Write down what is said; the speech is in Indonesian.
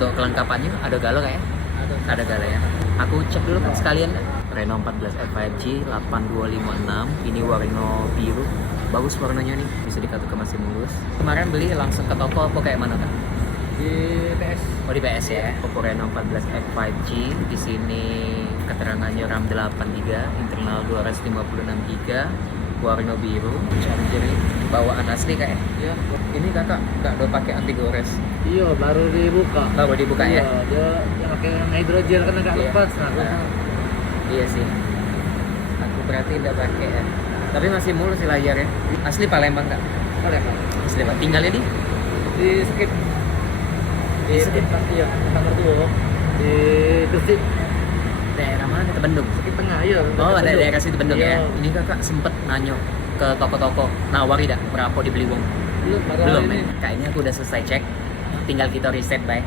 Untuk kelengkapannya ada galau kayak? Ada galau ya. Aku cek dulu kan sekalian. Reno 14 F5G 8256. Ini warna biru. Bagus warnanya nih, bisa dikatakan masih mulus. Kemarin beli langsung ke toko apa kayak mana kan? Di PS. Oh di PS ya. Oppo Reno 14 F5G. Di sini keterangannya RAM 8GB, internal 256GB, warna biru, charger bawaan asli kayak. Iya. Ini kakak nggak udah pakai anti gores? Iya, baru dibuka. Baru dibuka Iya, ya? dia pakai hidrogel kan agak Iya. lepas. Iya sih. Aku berarti udah pakai ya. Tapi masih mulus sih layarnya. Asli Palembang nggak? Palembang. Asli Pak. Tinggalnya di? Di skip. Di Skip? Iya, Tanggal 2. Di Gresik. Daerah mana? Tebendung. Skip tengah, iya. Oh, ada daerah situ Bendung ya. Iya. Ini kakak sempet nanya ke toko-toko. Nawari dah berapa dibeli wong? Belum, baru Belum hari ya. ini. Kayaknya aku udah selesai cek. Tinggal kita reset, Bay.